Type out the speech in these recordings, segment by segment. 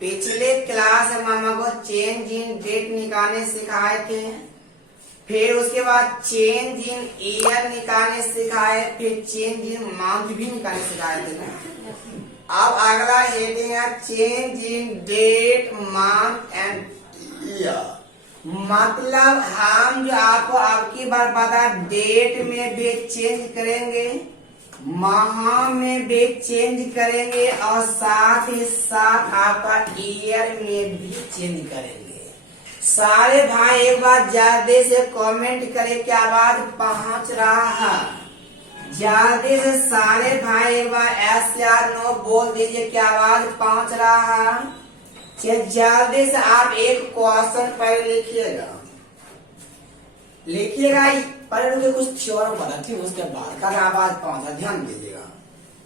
पिछले क्लास में मामा को चेंज इन डेट निकालने सिखाए थे, फिर उसके बाद चेंज इन ईयर निकालने सिखाए, फिर चेंज इन मंथ भी निकालने सिखाए थे ना। अब अगला हेडिंग है change in date month and year. मतलब हम जो आपको अब की बार बता डेट में भी चेंज करेंगे, माह में भी चेंज करेंगे और साथ ही साथ आपका ईयर में भी चेंज करेंगे। सारे भाई एक बार ज्यादा से कमेंट करें क्या आवाज पहुंच रहा है, ज्यादा से सारे भाई एक बार एस या नो बोल दीजिए क्या आवाज पहुंच रहा है। जल्दी से आप एक क्वेश्चन पहले लिखिएगा पहले मुझे कुछ थ्योरम बता, ठीक उसके बाद का आवाज पहुंचा ध्यान दीजिएगा।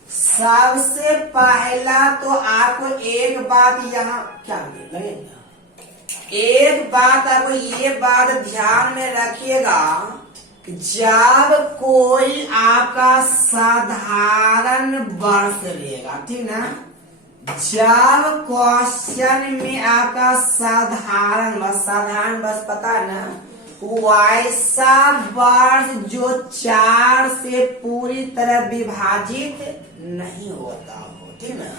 सबसे पहला तो आपको एक बात यहाँ क्या लगेगा, एक बात आपको ये बात ध्यान में रखिएगा कि जब कोई आपका साधारण वर्ष रहेगा, ठीक ना, जब क्वेश्चन में आपका साधारण वर्ष पता है ना, वैसा वर्ष जो 4 से पूरी तरह विभाजित नहीं होता हो, ठीक ना।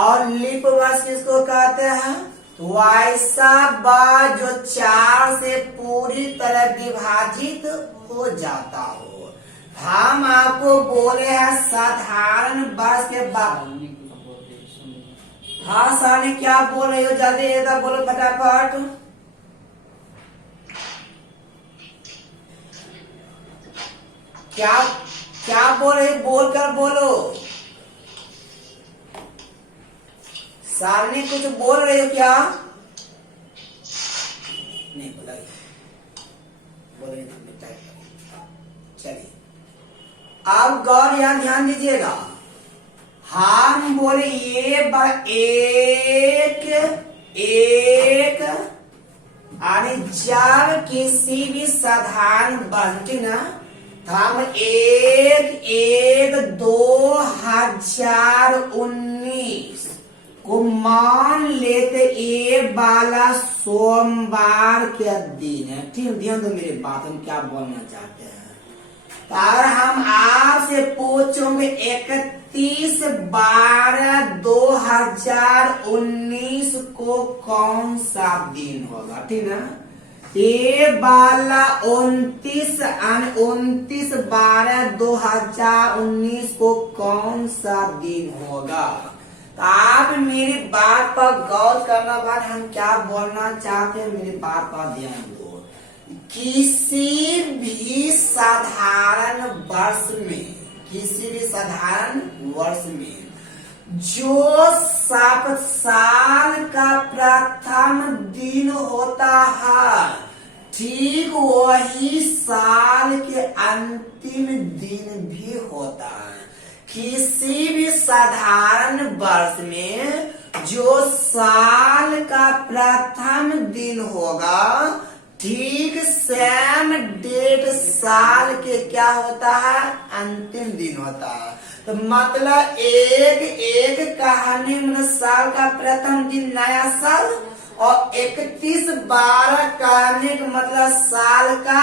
और लीप वर्ष किसको कहते हैं, वैसा वर्ष जो 4 से पूरी तरह विभाजित हो जाता हो। हम आपको बोले हैं साधारण वर्ष के बाद। हाँ सर ने क्या बोल रहे हो, जल्दी एकदम बोलो फटाफट। क्या बोल रहे, बोलकर बोलो। सर ने कुछ बोल रहे हो क्या, नहीं बोला, बोले चलिए अब गौर यहाँ ध्यान दीजिएगा। हम बोले ये एक यानी जब किसी भी साधारण बनती ना, तो हम 1/1/2019 को मान लेते ये वाला सोमवार के दिन है, ठीक। ध्यान दो मेरी बात, हम क्या बोलना चाहते हैं। और हम आपसे पूछोगे 31/12/2019 को कौन सा दिन होगा, ठीक ना। ये वाला 29/12/2019 को कौन सा दिन होगा। तो आप मेरी बात पर गौर करना, बाद हम क्या बोलना चाहते हैं मेरी बात पर ध्यान दो। किसी भी साधारण वर्ष में, किसी भी साधारण वर्ष में जो साल का प्रथम दिन होता है, ठीक वही साल के अंतिम दिन भी होता है। किसी भी साधारण वर्ष में जो साल का प्रथम दिन होगा, ठीक सेम डेट साल के क्या होता है, अंतिम दिन होता है। तो मतलब एक कहानी में साल का प्रथम दिन नया साल, और 31/12 कहानी का मतलब साल का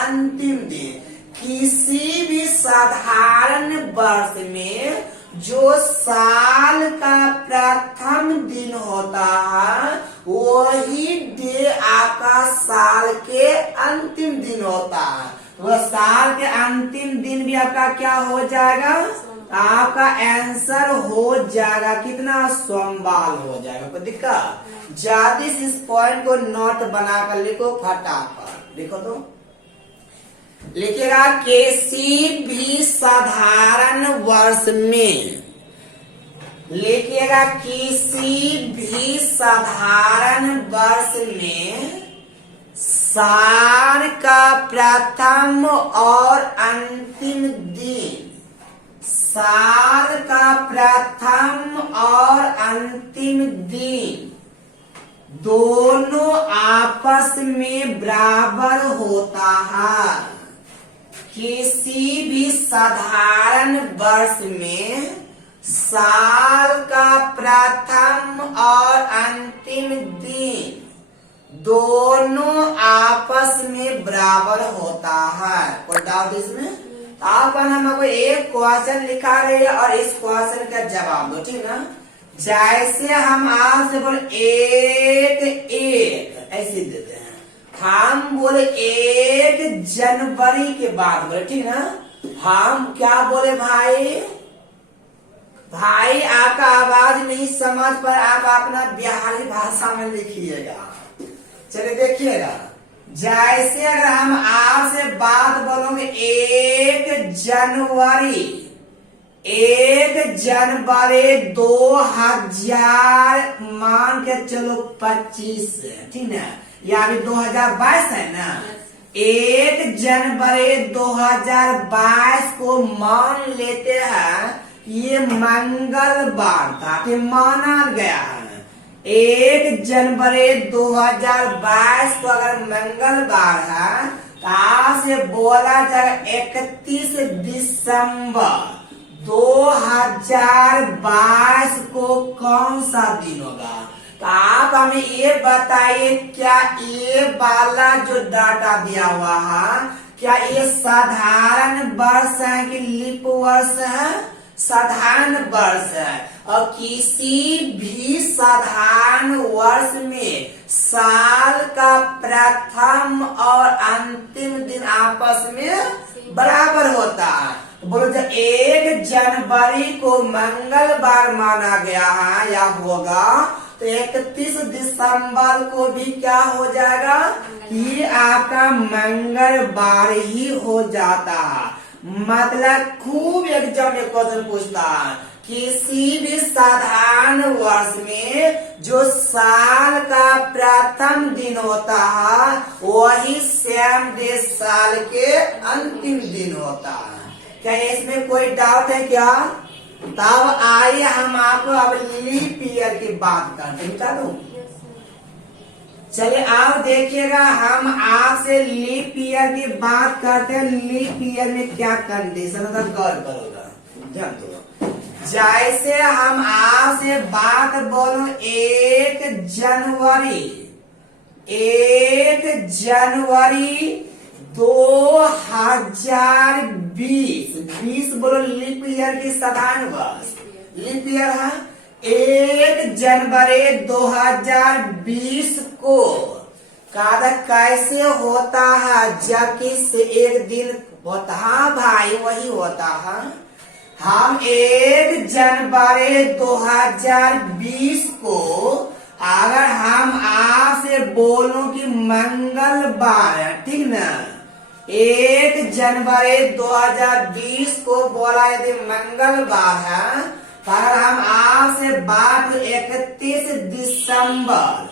अंतिम दिन। किसी भी साधारण वर्ष में जो साल का प्रथम दिन होता है, वही डे आपका साल के अंतिम दिन होता है। वो साल के अंतिम दिन भी आपका क्या हो जाएगा, आपका आंसर हो जाएगा कितना, सोमवार हो जाएगा। कोई दिक्कत, जल्दी से इस पॉइंट को नोट बनाकर लिखो, फटाफट लिखो। तो लिखिएगा किसी भी साधारण वर्ष में, लिखिएगा किसी भी साधारण वर्ष में साल का प्रथम और अंतिम दिन, साल का प्रथम और अंतिम दिन दोनों आपस में बराबर होता है। किसी भी साधारण वर्ष में साल का प्रथम और अंतिम दिन दोनों आपस में बराबर होता है। कोई डाउट इसमें? आप हमको एक क्वेश्चन लिखा रहे हैं और इस क्वेश्चन का जवाब दो, ठीक ना। जैसे हम आपसे बोले एक एक ऐसे देते हैं, हम बोले 1 जनवरी के बाद बोले, ठीक ना। हम क्या बोले भाई? भाई आपका आवाज नहीं समझ पर आप अपना बिहारी भाषा में लिखिएगा। चलिए देखिएगा, जैसे अगर हम आपसे बात बोलोगे 1 जनवरी 2000 मान के चलो 25, ठीक है, या अभी 2022 है ना। 1 जनवरी 2022 को मान लेते हैं ये मंगलवार था, कि माना गया है। 1 जनवरी 2022 को अगर मंगलवार है तो आज से बोला जाएगा 31 दिसंबर 2022 को कौन सा दिन होगा? तो आप हमें ये बताइए, क्या ये वाला जो डाटा दिया हुआ है, क्या ये साधारण वर्ष है कि लीप वर्ष है? साधारण वर्ष है। और किसी भी साधारण वर्ष में साल का प्रथम और अंतिम दिन आपस में बराबर होता है। बोलो, जब 1 जनवरी को मंगलवार माना गया है या होगा तो 31 दिसंबर को भी क्या हो जाएगा? ये आपका मंगलवार ही हो जाता है। मतलब खूब एग्जाम में क्वेश्चन पूछता है, किसी भी साधारण वर्ष में जो साल का प्रथम दिन होता है वही सेम डे साल के अंतिम दिन होता है। क्या इसमें कोई डाउट है क्या? तब आइए हम आपको अब लीप ईयर की बात करते हैं। चलो चलिए आप देखिएगा, हम आपसे लीप ईयर की बात करते हैं। लीप ईयर में क्या कंडीशन होता है, गौर करोगा, ध्यान दो। जैसे हम आपसे बात बोलो 1 जनवरी 2020 बोलो, लीप ईयर की साधारण वर्ष लीप ईयर है। 1 जनवरी 2020 को कार्य कैसे होता है? जबकि से एक दिन होता है भाई, वही होता है। हम 1 जनवरी 2020 को अगर हम आपसे बोलो कि मंगलवार है, ठीक ना। 1 जनवरी 2020 को बोला यदि मंगलवार है, अगर हम आपसे बात 31 दिसंबर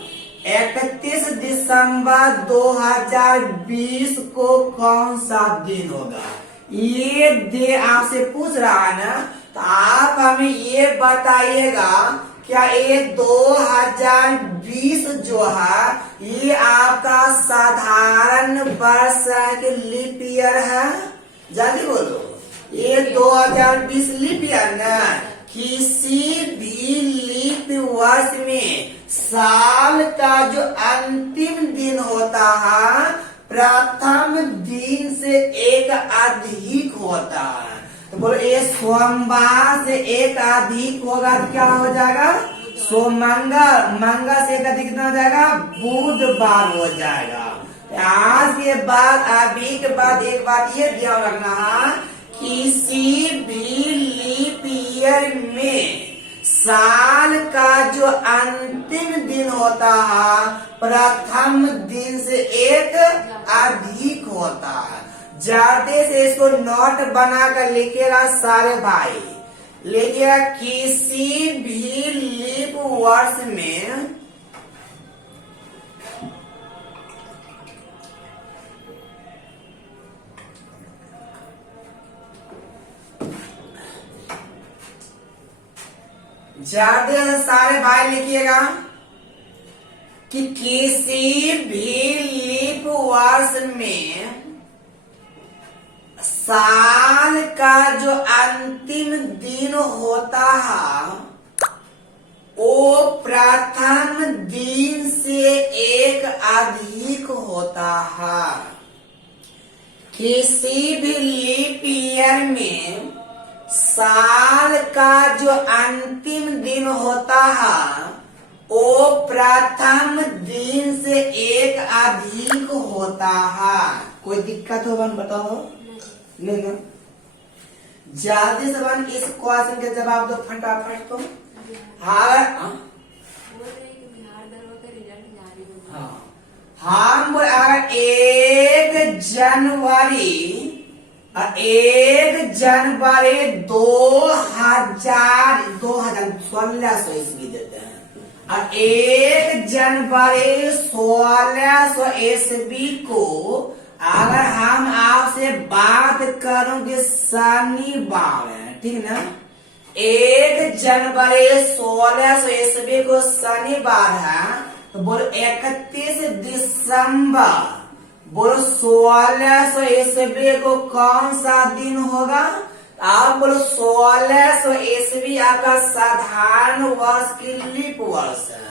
2020 को कौन सा दिन होगा? ये दे आपसे पूछ रहा है ना, तो आप हमें ये बताइएगा, क्या ये 2020 जो है ये आपका साधारण वर्ष है कि लीप ईयर है? जल्दी बोलो, ये 2020 लीप ईयर ना। किसी भी लीप वर्ष में साल का जो अंतिम दिन होता है प्रथम दिन से एक अधिक होता है। तो बोलो, ये सोमवार से एक अधिक होगा तो क्या हो जाएगा? मंगल से एक अधिक कितना हो जाएगा? बुधवार हो जाएगा। आज के बाद अभी के बाद एक बात ये ध्यान रखना है, किसी भी लीप ईयर में साल का जो अंतिम दिन होता है प्रथम दिन से एक अधिक होता है। जाते से इसको नोट बनाकर लिखेगा सारे भाई, लिखिएगा किसी भी लीप वर्ष में जाते से सारे भाई लिखिएगा कि किसी भी लीप वर्ष में साल का जो अंतिम दिन होता है वो प्रथम दिन से एक अधिक होता है। किसी भी लीप ईयर में साल का जो अंतिम दिन होता है वो प्रथम दिन से एक अधिक होता है। कोई दिक्कत हो बन बताओ? नहीं ना? जल्दी से बन इस क्वेश्चन के जवाब दो फटाफट। तो हम अगर 1 जनवरी 1600 ईस्वी देते हैं और 1 जनवरी 1600 ईस्वी को अगर हम आपसे बात करोगे शनिवार है, ठीक ना? 1 जनवरी 1600 ईस्वी को शनिवार है तो बोलो 31 दिसंबर बोलो 1600 ईस्वी को कौन सा दिन होगा? आप बोलो 1600 ईस्वी आपका साधारण वर्ष की लीप वर्ष है।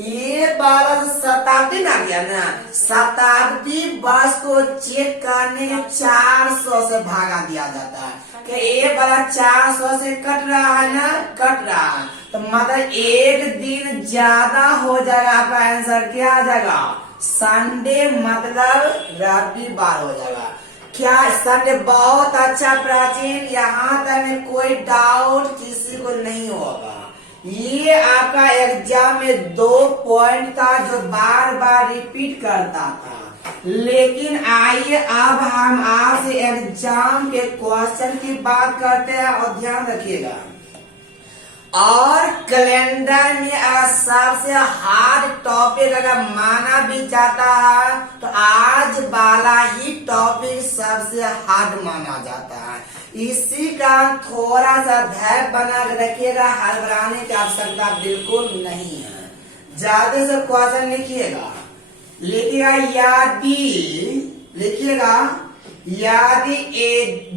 ये 12 शताब्दी ना गया ना, शताब्दी वर्ष को चेक करने के 400 से भागा दिया जाता है कि ये वाला 400 से कट रहा है ना, कट रहा है तो मतलब एक दिन ज्यादा हो जाएगा। आपका आंसर क्या आ जाएगा? संडे मतलब रविवार हो जाएगा। क्या संडे बहुत अच्छा प्राचीन, यहाँ तक में कोई डाउट किसी को नहीं होगा। ये आपका एग्जाम में 2 पॉइंट था जो बार बार रिपीट करता था। लेकिन आइए अब हम आपसे एग्जाम के क्वेश्चन की बात करते हैं और ध्यान रखिएगा। और कैलेंडर में अगर सबसे हार्ड टॉपिक अगर माना भी जाता है तो आज वाला ही टॉपिक सबसे हार्ड माना जाता है। इसी का थोड़ा सा धैर्य बना के रखिएगा, हड़बड़ाने की आवश्यकता बिल्कुल नहीं है। ज्यादा से क्वेश्चन लिखिएगा, लिखिएगा यदि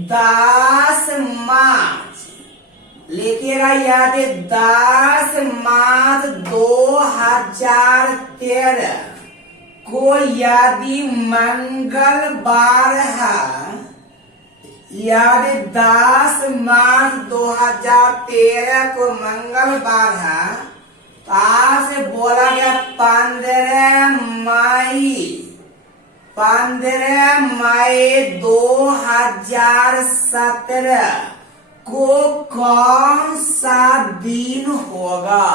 10 मार्च लिखिएगा, यदि 10 मार्च 2013 को यदि मंगलवार है, यदि 10 मार्च 2013 को मंगलवार है तो आपसे बोला गया 15 मई 2017 को कौन सा दिन होगा?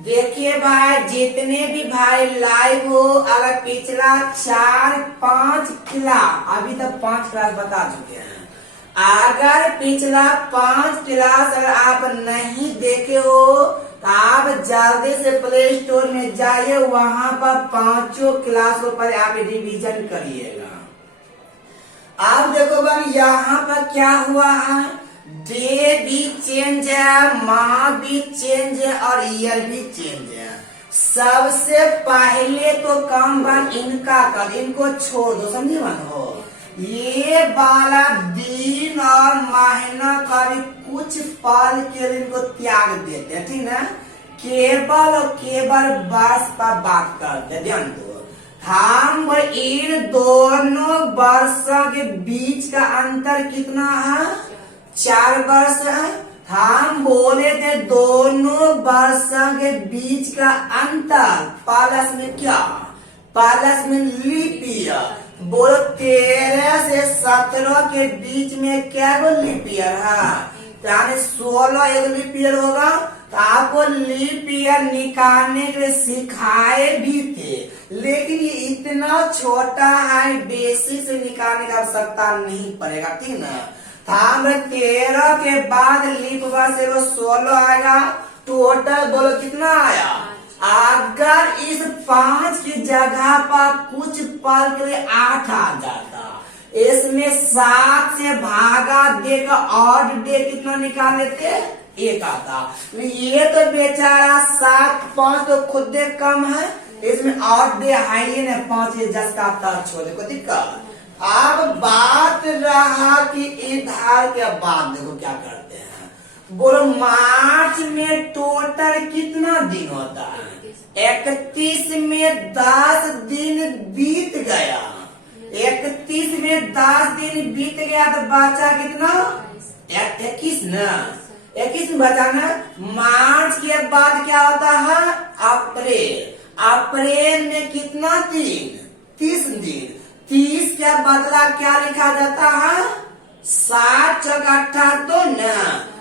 देखिए भाई, जितने भी भाई लाइव हो, अगर पिछला 4-5 क्लास, अभी तक 5 क्लास बता चुके हैं, अगर पिछला 5 क्लास अगर आप नहीं देखे हो तो आप जल्दी से प्ले स्टोर में जाइए, वहां पर 5 क्लास को पहले आप रिवीजन करिएगा। अब देखो भाई यहाँ पर क्या हुआ है, डे भी चेंज है, माह भी चेंज है और ईयर भी चेंज है। सबसे पहले तो काम बन इनका कर, इनको छोड़ दो, समझे मन हो। ये वाला दिन और महीना का भी कुछ पल के लिए इनको त्याग देते हैं, ठीक ना? केवल और केवल वर्ष पर बात करते हैं। ध्यान दो, हम इन दोनों वर्षों के बीच का अंतर कितना है? 4 वर्ष है। हम बोले थे दोनों वर्षों के बीच का अंतर प्लस में क्या? प्लस में लीप ईयर। बोलो 13 से 17 के बीच में क्या वो लीप ईयर है? यानी 16 एक लीप ईयर होगा। तो आपको लीप ईयर निकालने के लिए सिखाए भी थे, लेकिन ये इतना छोटा है, बेसिक से निकालने की आवश्यकता नहीं पड़ेगा, ठीक ना? हम 13 के बाद लीप वर्ष 16 आएगा। टोटल बोलो कितना आया? अगर इस 5 की जगह पर कुछ पल के लिए 8 आ जाता, इसमें 7 से भागा देकर ऑड डे कितना निकाल लेते? 1 आता। ये तो बेचारा 7, 5 तो खुद कम है, इसमें ऑड डे है ही ना, 5 10 का टच हो, देखो दिक्कत। अब बात रहा कि इधर के बाद देखो क्या करते हैं, बोलो मार्च में टोटल कितना दिन होता है? 31 में 10 दिन बीत गया, 31 में 10 दिन बीत गया तो बचा कितना? 21 ना, 21 में बचा ना। मार्च के बाद क्या होता है? अप्रैल। अप्रैल में कितना दिन? 30 दिन। 30 के बदला क्या लिखा जाता है? 7 चौक 78 ना।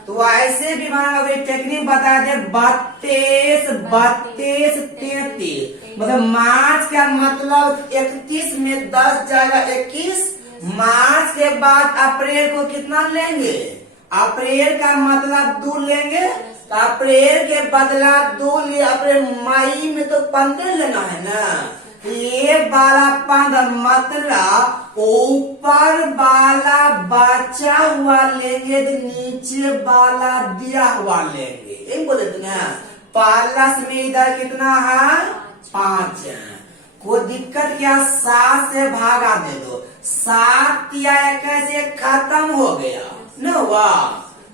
तो ऐसे भी बना टेक्निक बता दे, 32 32 33, मतलब मार्च का मतलब 31 में 10 जाएगा 21। मार्च के बाद अप्रैल को कितना लेंगे? अप्रैल का मतलब 2 लेंगे, तो अप्रैल के बदला 2 लिए। अप्रैल मई में तो 15 लेना है ना, ये वाला 15 मतलब ऊपर वाला बचा हुआ लेंगे तो नीचे वाला दिया हुआ लेंगे, एक बोले थे ना। प्लस में इधर कितना है? 5। कोई दिक्कत क्या? 7 से भागा दे दो, 7 या 21 खत्म हो गया न हुआ।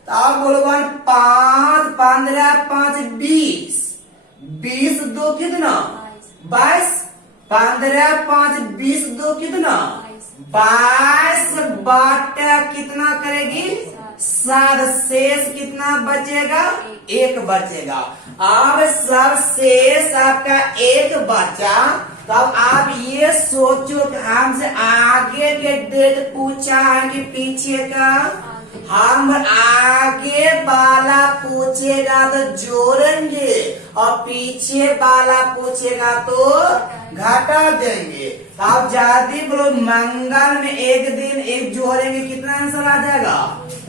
तो अब बोलो 5 15 5 20, 20 2 कितना? 22। 15 5 20 2 कितना? 22 बटा कितना करेगी? 7। शेष कितना बचेगा? 1 बचेगा। अब सब शेष आपका 1 बचा। तब आप ये सोचो कि हमसे आगे के डेट पूछा है कि पीछे का? हम आगे वाला पूछेगा तो जोड़ेंगे और पीछे वाला पूछेगा तो घटा देंगे। आप जाती बोलो मंगल में एक दिन एक जोड़ेंगे, कितना आंसर आ जाएगा?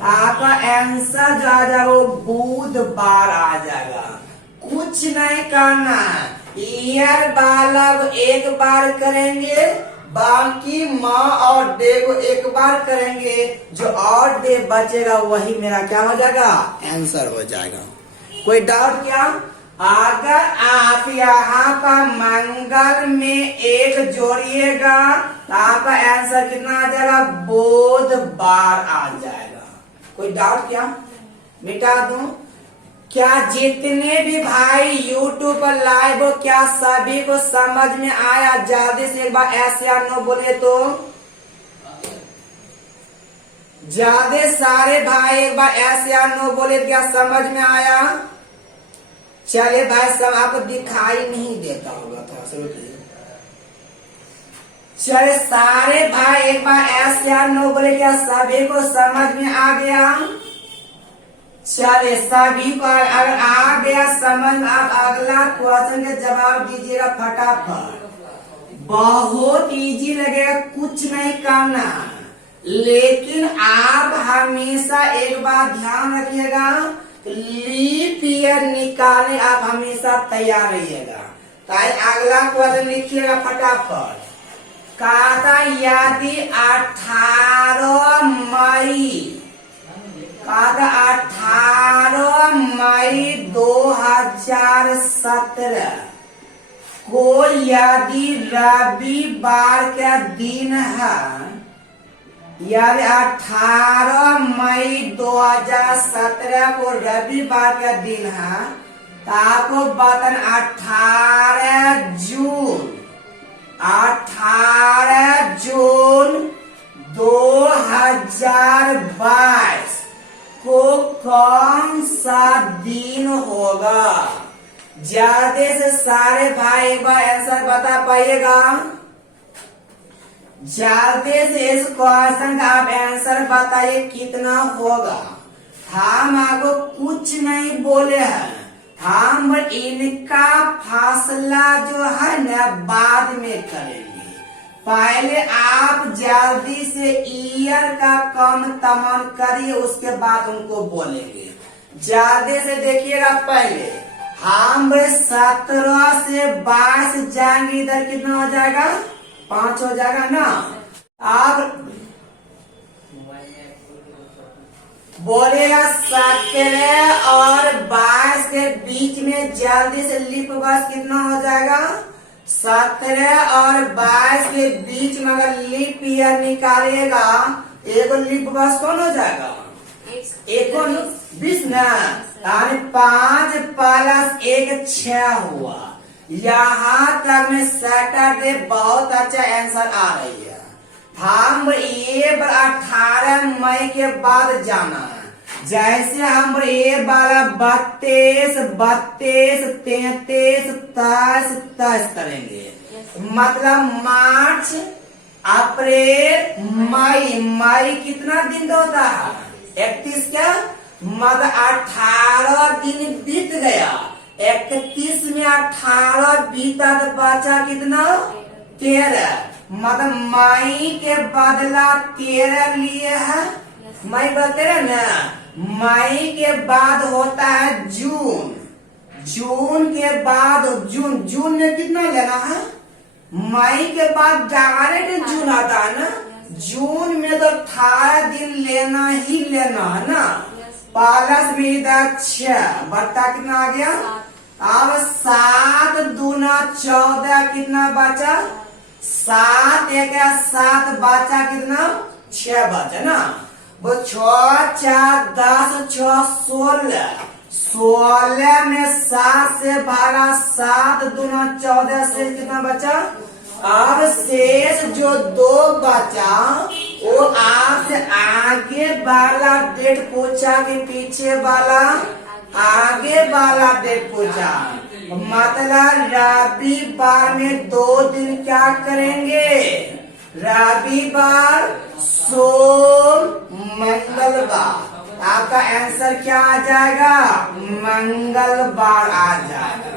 आपका आंसर जो आ जाएगा वो बुधवार आ जाएगा। कुछ नहीं करना, ईयर वाला एक बार करेंगे, बाकी माँ और डे को एक बार करेंगे, जो और डे बचेगा वही मेरा क्या हो जाएगा? आंसर हो जाएगा। कोई डाउट क्या? अगर आप यहाँ पर मंगल में एक जोड़िएगा तो आपका आंसर कितना आ जाएगा? बुधवार आ जाएगा। कोई डाउट क्या? मिटा दूं क्या? जितने भी भाई यूट्यूब पर लाइव हो, क्या सभी को समझ में आया? जल्दी से एक बार ऐसे या नो बोलिए तो। ज्यादा सारे भाई एक बार ऐसे या नो बोले, क्या समझ में आया? चले भाई, सब आपको दिखाई नहीं देता होगा, थोड़ा सा रुकिए। चले सारे भाई एक बार ऐसे या नो बोले, क्या सभी को समझ में आ गया? चलिए सभी को अगर आ गया समझ में, आप अगला क्वेश्चन का जवाब दीजिएगा फटाफट। बहुत इजी लगेगा, कुछ नहीं करना, लेकिन आप हमेशा एक बात ध्यान रखिएगा, लीप ईयर निकालने आप हमेशा तैयार रहिएगा। ताकि अगला क्वेश्चन लिखिएगा फटाफट। कहा था यदि 18 मई 18 मई 2017 को यदि रविवार का दिन है, यदि 18 मई 2017 को रविवार का दिन है, तो आपको बताना 18 जून 2022 को कौन सा दिन होगा? ज्यादा से सारे भाई एक बार आंसर बता पाइएगा। जल्दी से इस क्वेश्चन का आप आंसर बताइए कितना होगा। हम आपको कुछ नहीं बोले हैं, हम इनका फासला जो है ना बाद में करेंगे। पहले आप जल्दी से ईयर का कम तमाम करिए, उसके बाद उनको बोलेंगे। जल्दी से देखिएगा, पहले हम 17 से 22 जाएंगे, इधर कितना हो जाएगा? 5 हो जाएगा ना। आप बोलेगा 17 और 22 के बीच में जल्दी से लिप बस कितना हो जाएगा? 17 और 22 के बीच में अगर लीप ईयर निकालेगा, एक लीप वर्ष कौन हो जाएगा? 19 ना, यानी 5 प्लस 1 6 हुआ। यहाँ तक में सैटरडे बहुत अच्छा आंसर आ रही है। हम ये 18 मई के बाद जाना है। जैसे हम ये 32, 32, 33, 27 करेंगे, मतलब मार्च, अप्रैल, मई। मई कितना दिन होता है? 31 क्या, मतलब 18 दिन बीत गया। 31 में 18 बीता तो बचा कितना? 13। मतलब मई के बदला 13 लिए है। मई बदले ना, मई के बाद होता है जून। जून के बाद जून में कितना लेना है? मई के बाद डायरेक्ट जून आता है ना। जून में तो 18 दिन लेना ही लेना है ना। प्लस भी 6 बट्टा कितना आ गया? अब 7 दूना 14 कितना बचा? 7 1 7 बचा कितना? 6 बचा ना। वो 6 4 10 6 16। 16 में 7 से भागा, 7 दूना 14 से कितना बचा? अब शेष जो 2 बचा वो आपसे आगे वाला डेट पूछा कि पीछे वाला? आगे वाला डेट पूछा। मतलब रविवार में 2 दिन क्या करेंगे? रविवार, सोम, मंगलवार। आपका आंसर क्या आ जाएगा? मंगलवार आ जाएगा।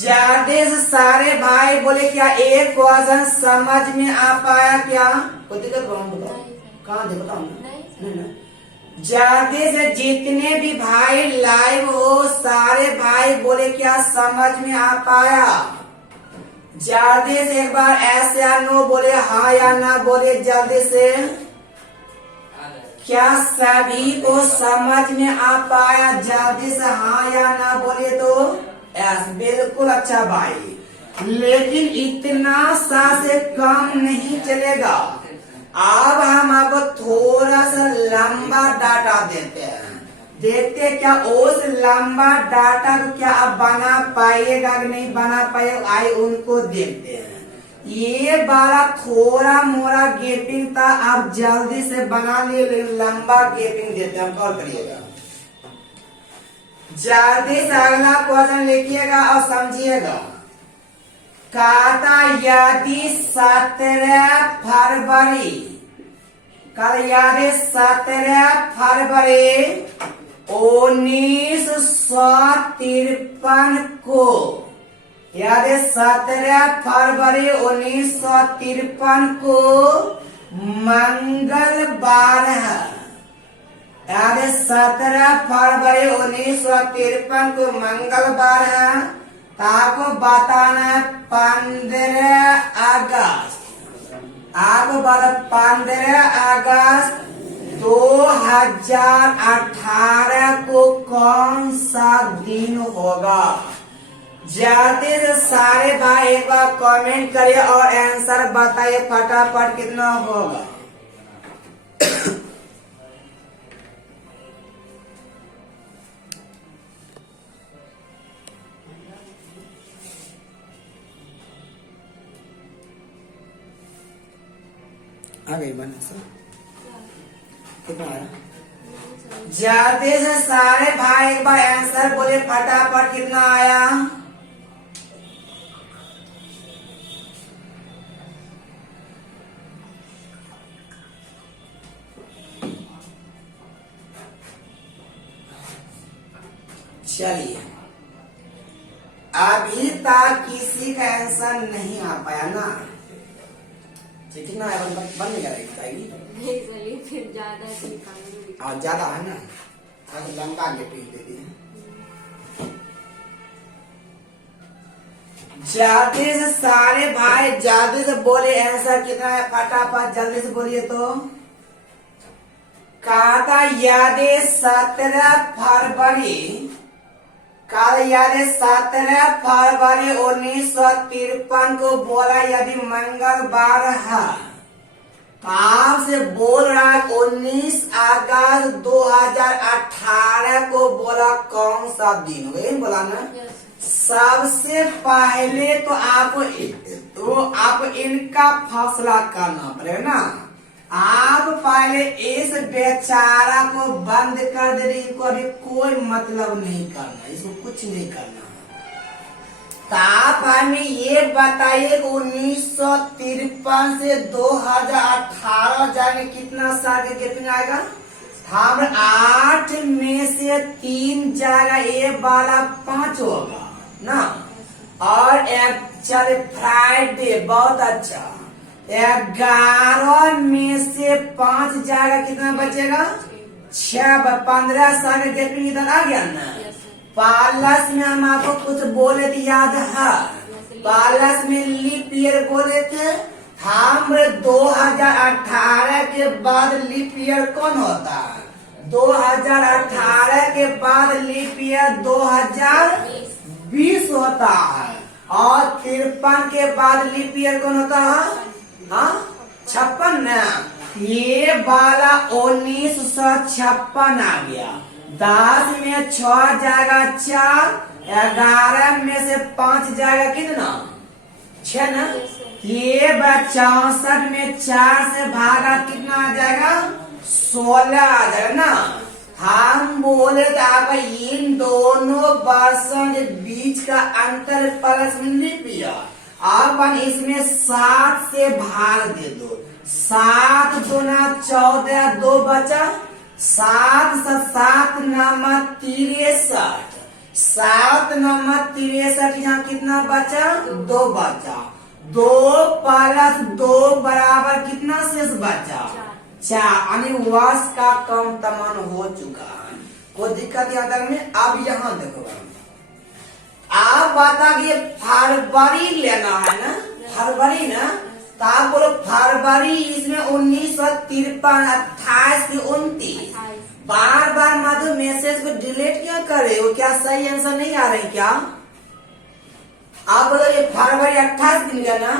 ज्यादा से सारे भाई बोले क्या एक क्वेश्चन समझ में आ पाया क्या? कोई दिक्कत बताओ, कहाँ थे बताओ। ज्यादा से जितने भी भाई लाइव हो, सारे भाई बोले क्या समझ में आ पाया? जल्दी से एक बार ऐसे या नो बोले, हाँ या ना बोले जल्दी से। क्या सभी को समझ में आ पाया? जल्दी से हाँ या ना बोले तो यस, बिल्कुल अच्छा भाई। लेकिन इतना सा से कम नहीं चलेगा। अब हम आपको थोड़ा सा लंबा डाटा देते हैं, देखते क्या उस लंबा डाटा को क्या आप बना पाइएगा कि नहीं बना पाएगा, आइए उनको देखते हैं। ये बारा थोड़ा मोड़ा गेपिंग था, आप जल्दी से बना लिए, लंबा गेपिंग देते हैं, गौर करिएगा। जल्दी से अगला क्वेश्चन लिखिएगा और समझिएगा। कहता यदि 17 फरवरी, कल यदि 17 फरवरी 1953 को, यदि 17 फरवरी 1953 को मंगलवार है, यदि 17 फरवरी 1953 को मंगलवार है, तो आपको बताना है 15 अगस्त। आपको बता 15 अगस्त 2018 को कौन सा दिन होगा? जल्दी से सारे भाई एक बार कमेंट करिए और आंसर बताइए फटाफट कितना होगा। आ गई बना सर, कितना आया? जल्दी से सारे भाई एक बार आंसर बोले फटाफट कितना आया? चलिए, अभी तक किसी का आंसर नहीं आ पाया ना। कितना है? बन नहीं करेगी, फिर ज्यादा और ज्यादा है ना, लंबा गेपिंग दे दी। जल्दी से सारे भाई जल्दी से बोले आंसर कितना है, फटाफट जल्दी से बोलिए। तो कहा था यदि 17 फरवरी कल यानी 17 फरवरी 1953 को बोला यदि मंगलवार है, तो आपसे बोल रहा है 19 अगस्त 2018 को बोला कौन सा दिन हो, यही बोला ना। सबसे पहले तो आप इनका फैसला करना पड़ेगा ना। आप पहले इस बेचारा को बंद कर दे, इनको अभी कोई मतलब नहीं करना, इसको कुछ नहीं करना। तो आप हमें ये बताइए 1953 से 2018 जाने कितना साल के गैपिंग आएगा। हम 8 में से 3 जाएगा, ये वाला 5 होगा ना। और एक चल फ्राइडे, बहुत अच्छा। 11 में से 5 जाएगा, कितना बचेगा 6, 15 साल के गैपिंग इधर आ गया ना। पालस में हम आपको कुछ बोले थे, याद है? पालस में लीप ईयर बोले थे। हम 2018 के बाद लीप ईयर कौन होता है? 2018 के बाद लीप ईयर 2020 होता है। और 53 के बाद लीप ईयर कौन होता है? 56 ना। ये वाला 1956 आ गया। 10 में 6 जाएगा 4, 11 में से 5 जाएगा कितना 6 ना। ये 64 में 4 से भागा कितना आ जाएगा 16 आ जाएगा ना। हम बोले तो आप इन दोनों वर्षों के बीच का अंतर प्लस लीप ईयर, आप इसमें 7 से भाग दे दो। 7 दूना 14, 2 बचा। 7 7 नमक 63, 7 नमक 63, यहाँ कितना बचा 2 बचा। 2 प्लस 2 बराबर कितना शेष बचा 4, यानी वर्ष का कम तमान हो चुका है। कोई दिक्कत यहाँ में। अब यहाँ देखो, आप बता कि फरवरी लेना है ना, फरवरी ना। तो आप बोलो फरवरी, इसमें 1953, 28 की 29। बार बार मधु मैसेज को डिलीट क्यों करे, वो क्या सही आंसर नहीं आ रही क्या? आप बोलो ये फरवरी 28 दिन गया ना,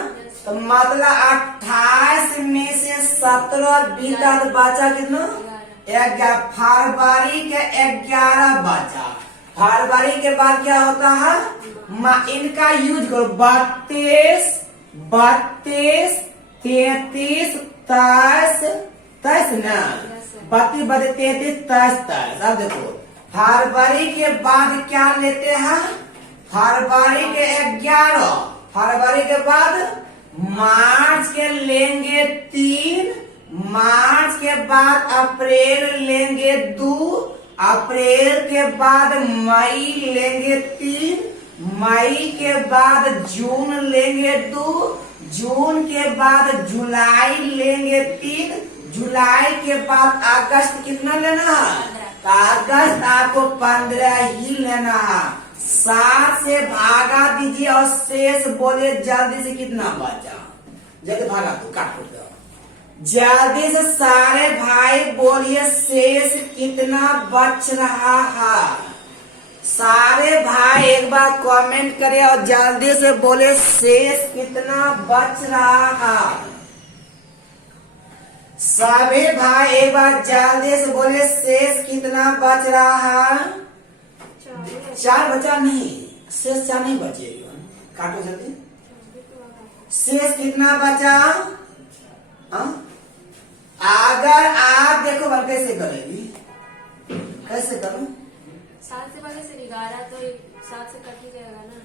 तो मतलब 28 में से 17 बीता तो बचा कितना 11। फरवरी के 11 बचा। फरवरी के बाद क्या होता है, इनका यूज करो 32, 33, 23, 23 ना। 32, 33, 23। अब देखो फरवरी के बाद क्या लेते हैं, फरवरी के 11। फरवरी के बाद मार्च के लेंगे 3, मार्च के बाद अप्रैल लेंगे 2, अप्रैल के बाद मई लेंगे 3, मई के बाद जून लेंगे 2, जून के बाद जुलाई लेंगे 3, जुलाई के बाद अगस्त कितना लेना है, अगस्त आपको 15 ही लेना है। 7 से भागा दीजिए और शेष बोलिए जल्दी से कितना बचा। जल्दी भागा तो काट दो, जल्दी से सारे भाई बोलिए शेष कितना बच रहा है। सारे भाई एक बार कमेंट करें और जल्दी से बोले शेष कितना बच रहा है। सभी भाई एक बार जल्दी से बोले शेष कितना बच रहा है। 4 बचा नहीं, शेष 4 नहीं बचेगा, काटो जल्दी। शेष कितना बचा? अगर आप देखो बार कैसे करेगी, कैसे करूं? 7 से पहले से 11 तो 7 से कट ही जाएगा ना।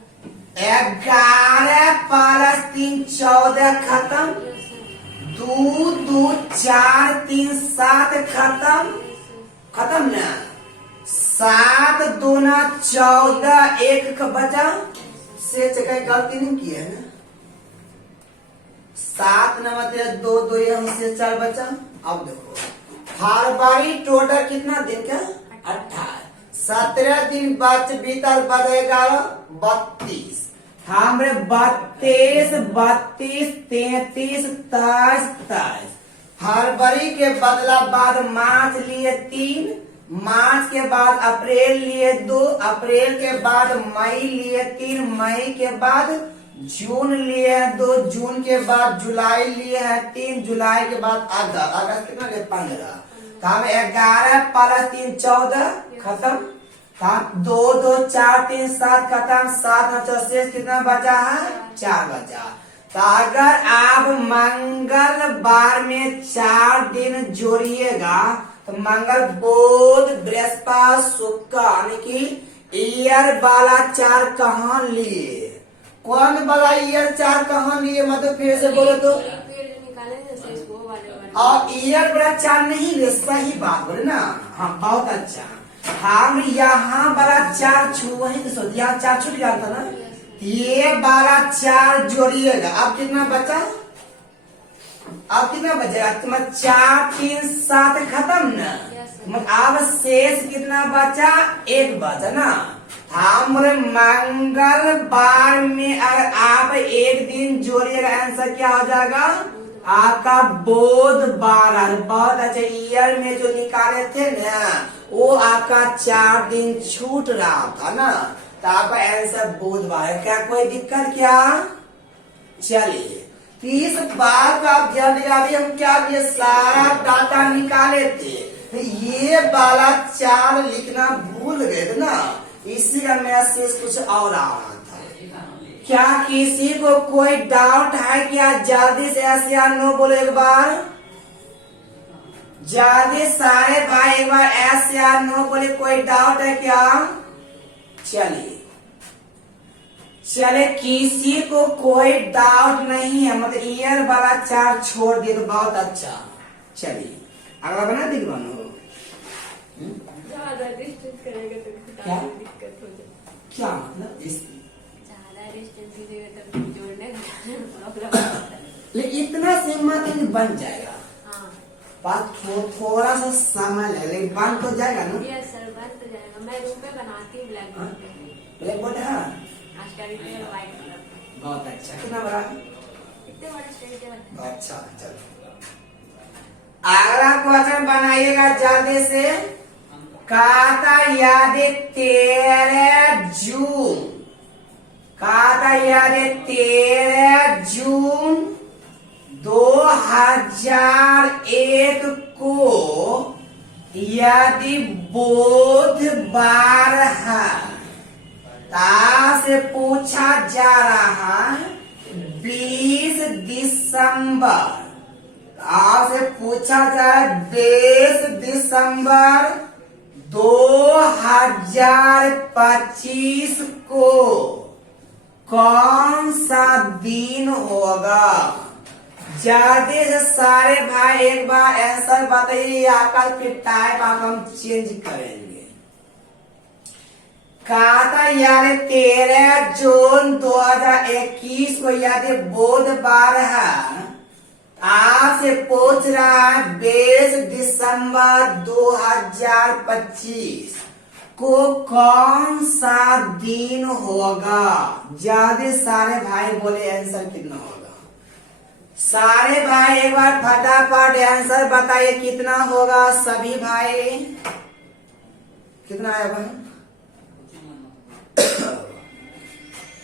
11 प्लस 3 14 खत्म। 2 2 4 3 7 खत्म, खत्म ना। 7 दूना 14, 1 का बचा। से कहीं गलती नहीं की है ना। 7 नंबर 2 2 यहाँ से 4 बचा। अब देखो फरवरी टोटल कितना दिन का 28, 17 दिन बच बीता बच 11, 32। हमरे 32, 32, 33, 23, 23। फरवरी के बदला बाद मार्च लिए 3, मार्च के बाद अप्रैल लिए 2, अप्रैल के बाद मई लिए 3, मई के बाद जून लिए है 2, जून के बाद जुलाई लिए है 3, जुलाई के बाद अगस्त, अगस्त कितना लिए 15। तब 11 + 3 14 खत्म। तब 2 2 4 3 7 खत्म, 7 9 शेष कितना बचा है 4 बचा। तो अगर आप मंगलवार में 4 दिन जोड़िएगा तो मंगल बुध बृहस्पति शुक्र यानी कि ईयर वाला 4 कहाँ लिए, कौन वाला ईयर 4 कहाँ लिए, मतलब फिर से बोलो तो और ईयर वाला 4 नहीं लिए, सही बात बोले ना। हाँ बहुत अच्छा, हम यहाँ वाला 4 वही तो यहाँ 4 छूट गया था ना, ये वाला 4 जोड़िएगा। अब कितना बचा, अब कितना बचेगा तुम्हारा 4 3 7 खत्म ना। अब शेष कितना बचा 1 बचा ना। हम मंगलवार में अगर आप 1 दिन जोड़िएगा आंसर क्या हो जाएगा आपका बुधवार। बहुत अच्छा, ईयर में जो निकाले थे ना वो आपका 4 दिन छूट रहा था ना, तो आपका आंसर बुधवार। क्या कोई दिक्कत क्या, चलिए तो इस बात को आप ध्यान देगा। अभी हम क्या ये सारा डाटा निकाले थे, ये वाला 4 लिखना भूल गए थे ना, इसी का मैसेज कुछ और आ रहा था। क्या किसी को कोई डाउट है क्या, जल्दी से ऐसे या नो बोलो एक बार, जल्दी सारे भाई एक बार ऐसे या नो बोले, कोई डाउट है क्या। चलिए चले, किसी को कोई डाउट नहीं है, मतलब ईयर वाला 4 छोड़ दिए तो बहुत अच्छा। चलिए अगला बना दी बनो, ज्यादा डिस्टेंस करेगा तो क्या दिक्कत हो जाए, क्या मतलब ज्यादा डिस्टेंस दीजिएगा तो जोड़ने का प्रॉब्लम होता है। लेकिन इतना सिम्मा बन जाएगा, हाँ बात थोड़ा सा समय लगेगा लेकिन बन तो जाएगा ना। यस सर बन तो जाएगा, मैं रूम में बनाती हूँ ब्लैक बोर्ड पे। ब्लैक बोर्ड है व्हाइट कलर। बहुत अच्छा, कितना बड़ा, इतने बड़े स्क्रीन टेबल है। अच्छा चलो अगला क्वेश्चन बनाइएगा जल्दी से। काता याद 13 जून, काता याद 13 जून 2001 को यदि बुधवार है, से पूछा जा रहा है 20 दिसंबर, आपसे पूछा जा रहा है 20 दिसंबर 2025 को कौन सा दिन होगा। जल्दी से सारे भाई एक बार आंसर बताइए, आपका फिर टाइप आप हम चेंज करेंगे। काता यार 13 जून 2021 को यदि बुधवार है, आपसे पूछ रहा है 20 दिसंबर 2025 को कौन सा दिन होगा। ज्यादा सारे भाई बोले आंसर कितना होगा, सारे भाई एक बार फटाफट आंसर बताइए कितना होगा। सभी भाई कितना है भाई,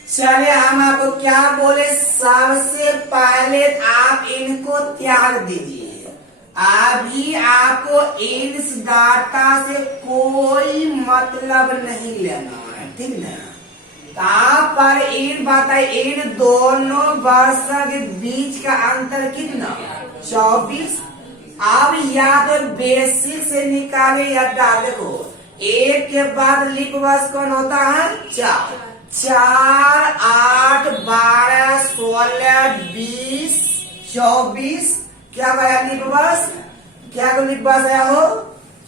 चले हम आपको क्या बोले, सबसे पहले आप इनको त्याग दीजिए। अभी आपको इस डाटा से कोई मतलब नहीं लेना है, ठीक ना। आप पर इन बताइए, इन दोनों वर्ष के बीच का अंतर कितना 24। अब या तो बेसिक से निकाले या डाले को, एक के बाद लीप वर्ष कौन होता है 4, 4 8 12 16 20 24 क्या गया लीप वर्ष, क्या को लीप वर्ष आया हो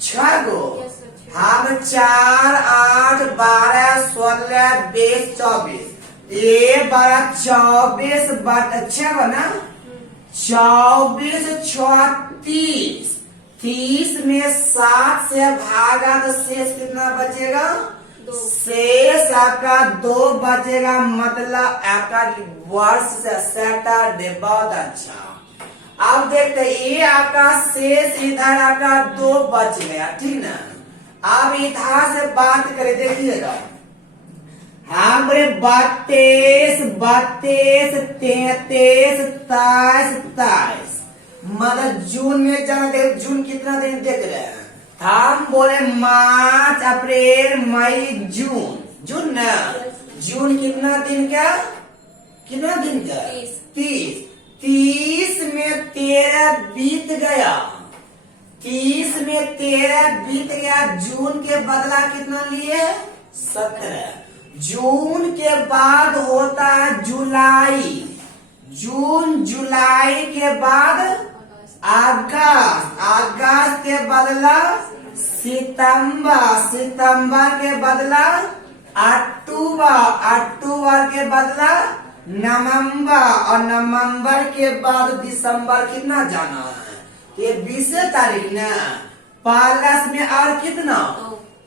6 गो। हम 4 8 12 16 20 24 ये 24 6 गो ना, 24 36 30 में 7 से भागा तो शेष कितना बचेगा, शेष आपका 2 बचेगा, मतलब आपका वर्ष से सैटरडे। बहुत अच्छा, अब देखते ये आपका शेष इधर आपका 2 बच गया, ठीक ना। अब इधर से बात करें, देखिएगा हमरे 32, 32, 33, 23, मतलब जून में जाना, जून कितना दिन देख रहे हैं हम, बोले मार्च अप्रैल मई जून, जून ना, जून कितना दिन का, कितना दिन का, 30, 30 में 13 बीत गया, 30 में 13 बीत गया, जून के बदला कितना लिए, 17, जून के बाद होता है जुलाई, जून जुलाई के बाद अगस्त, अगस्त के बदला सितंबर, सितंबर के बदला अक्टूबर, अक्टूबर के बदला नवंबर, और नवंबर के बाद दिसंबर, कितना जाना है, ये 20 तारीख ना, पालस में और कितना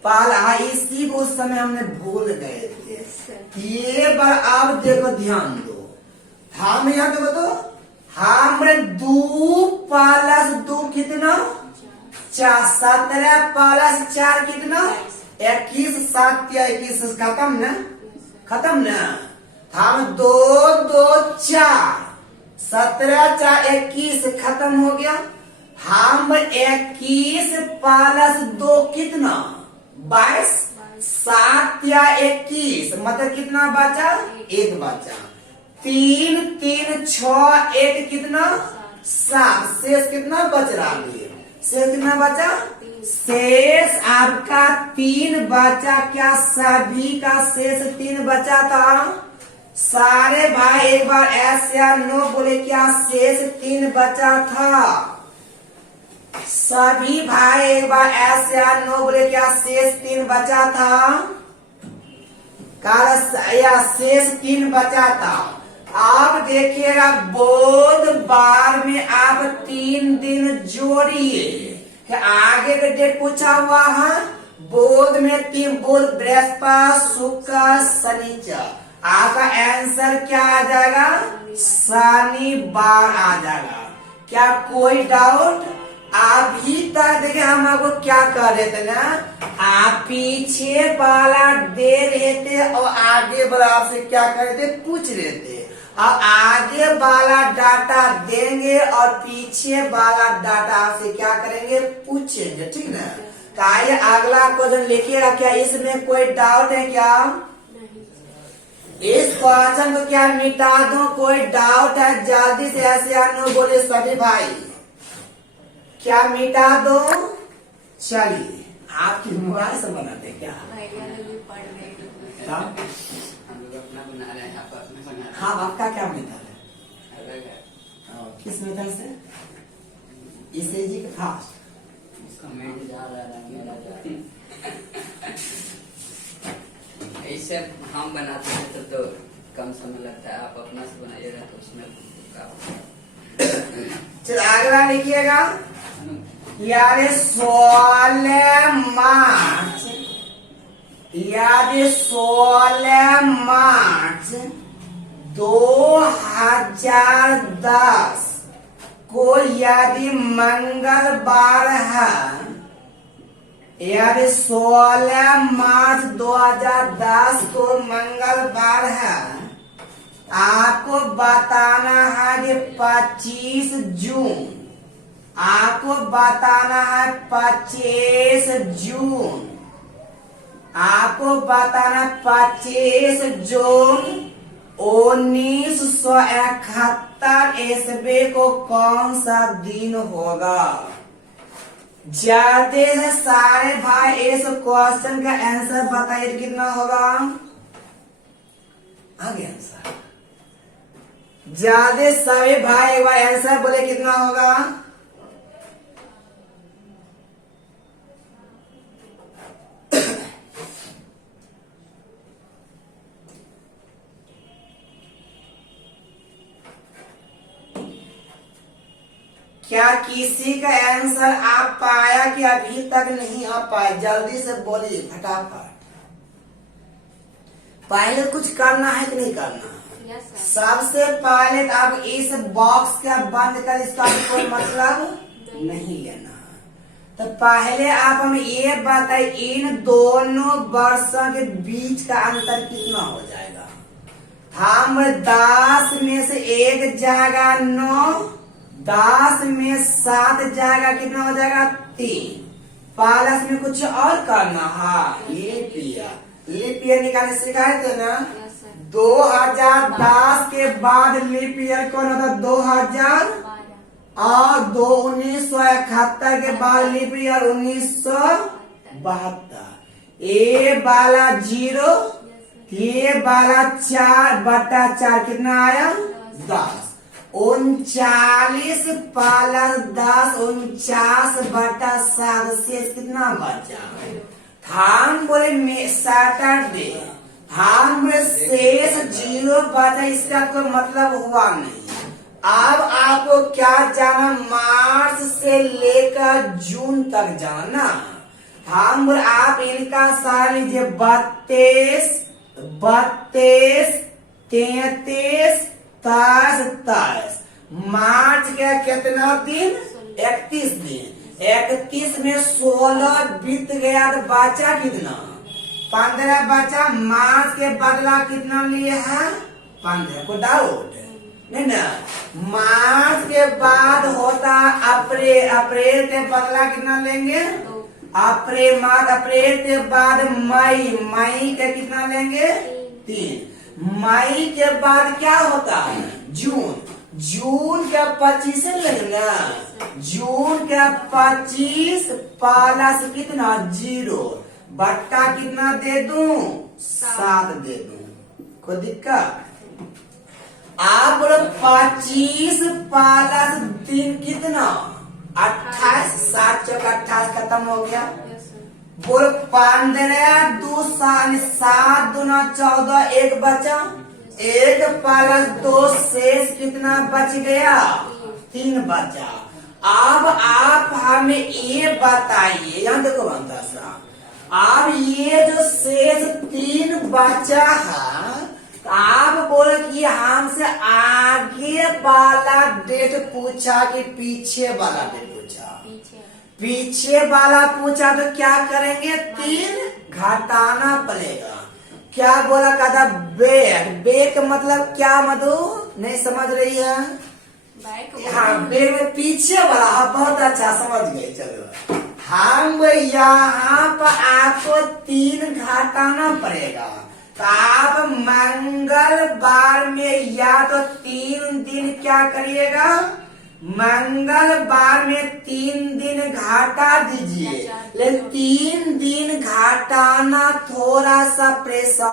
पाला, इसी को उस समय हमने भूल गए थे। ये बार आप देखो, ध्यान दो, हम यहाँ देखो तो हमने 2 प्लस 2 कितना 4, 17 प्लस 4 कितना 21, 7 या 21 खत्म ना, खत्म ना, हम 2, 2, 4, 17, 4, 21 खत्म हो गया, हम 21 प्लस 2 कितना 22, 7 या 21 मतलब कितना बचा, 1 बचा, 3, 3, 6, 1 कितना 7, शेष कितना बच रहा है, शेष कितना बचा, शेष आपका 3 बचा, क्या सभी का शेष 3 बचा था, सारे भाई एक बार ऐसे या नो बोले, क्या शेष 3 बचा था, सभी भाई एक बार ऐसे या नो बोले, क्या शेष 3 बचा था, या शेष 3 बचा था। आप देखिएगा बुधवार में आप 3 दिन जोड़िए, आगे का डेट पूछा हुआ है, बुध में 3, बुध बृहस्पति शुक्र शनिचर, आपका आंसर क्या आ जाएगा, शनिवार आ जाएगा। क्या कोई डाउट, अभी तक देखिए हम आपको क्या कर रहे थे ना, आप पीछे वाला दे रहे थे और आगे वाला आपसे क्या कर रहे थे, पूछ रहे थे, और आगे वाला डाटा देंगे और पीछे वाला डाटा आपसे क्या करेंगे, पूछेंगे, ठीक ना। तो आइए अगला क्वेश्चन लिखिएगा, क्या इसमें कोई डाउट है क्या, इस क्वेश्चन को क्या मिटा दो, कोई डाउट है जल्दी से ऐसे आनो बोले सभी भाई, क्या मिटा दो, चलिए आपकी मोबाइल से बनाते क्या, हाँ आपका क्या मेथड है, किस मेथड से, इसे जी का फास्ट, इससे हम बनाते हैं तो कम समय लगता है, आप अपना से बनाइएगा तो उसमें चल अगला लिखिएगा, यानी 16 मार्च, यानी 16 मार्च 2010 को यदि मंगलवार है, यदि 16 मार्च 2010 को मंगलवार है, आपको बताना है कि 25 जून, आपको बताना है 25 जून, आपको बताना 25 जून 1971 ईस्वी को कौन सा दिन होगा। ज्यादा से सारे भाई इस क्वेश्चन का आंसर बताइए कितना होगा, आगे आंसर ज्यादा सभी भाई एक बार आंसर बोले कितना होगा, क्या किसी का आंसर आप पाया कि अभी तक नहीं आ पाए, जल्दी से बोलिए फटाफट, पहले कुछ करना है कि नहीं करना, सबसे पहले तो आप इस बॉक्स का बंद कर, इसका कोई मतलब नहीं लेना, तो पहले आप हमें ये बताइए इन दोनों वर्षों के बीच का अंतर कितना हो जाएगा। हम 10 में से 1 जाएगा 9, 10 में 7 जाएगा कितना हो जाएगा 3। प्लस में कुछ और करना है लीप ईयर निकालने सिखाए थे ना। Yes sir. 2010 के बाद लीप ईयर कौन होता 2000 12 और 1971 के बाद लीप ईयर 1972। ए वाला 0, ये वाला 4/4 कितना आया 10। 39 प्लस 10 49/7 शेष कितना बचा। हम बोले सैटरडे, हम बोले शेष 0 बचा, इसका कोई मतलब हुआ नहीं। अब आपको क्या जाना, मार्च से लेकर जून तक जाना। हम बोले आप इनका सारा लीजिए 32, 32, 33, 23। मार्च का कितना दिन 31 दिन। 31 में 16 बीत गया तो बचा कितना 15 बचा। मार्च के बदला कितना लिए है 15 को डाउट नहीं ना। मार्च के बाद होता अप्रैल, अप्रैल के बदला कितना लेंगे अप्रैल मार्च। अप्रैल के बाद मई, मई के कितना लेंगे 3। मई के बाद क्या होता है जून, जून का 25 लेंगे। जून का 25 प्लस कितना 0 बट्टा कितना दे दूं 7 दे दूं, कोई दिक्कत। आप बोलो 25 प्लस 3 कितना 28, 7 चौका 28 खत्म हो गया। Yes sir. बोलो 15 2 7 दूना 14 1 बचा। 1 प्लस 2 शेष कितना बच गया 3 बचा। अब आप हमें ये बताइए, यहाँ देखो बनता सा, अब ये जो शेष 3 बचा है, तो आप बोले कि हमसे आगे वाला डेट पूछा कि पीछे वाला डेट पूछा। पीछे वाला पूछा तो क्या करेंगे 3 घटाना पड़ेगा। क्या बोला कहता बैक, बैक मतलब क्या मधु नहीं समझ रही है। हाँ बैक में पीछे वाला। हाँ बहुत अच्छा समझ गए। चलो हम यहाँ पर आपको 3 घटाना पड़ेगा। तो आप मंगलवार में या तो 3 दिन क्या करिएगा, मंगलवार में 3 दिन घाटा दीजिए। लेकिन 3 दिन घटाना थोड़ा सा प्रेशर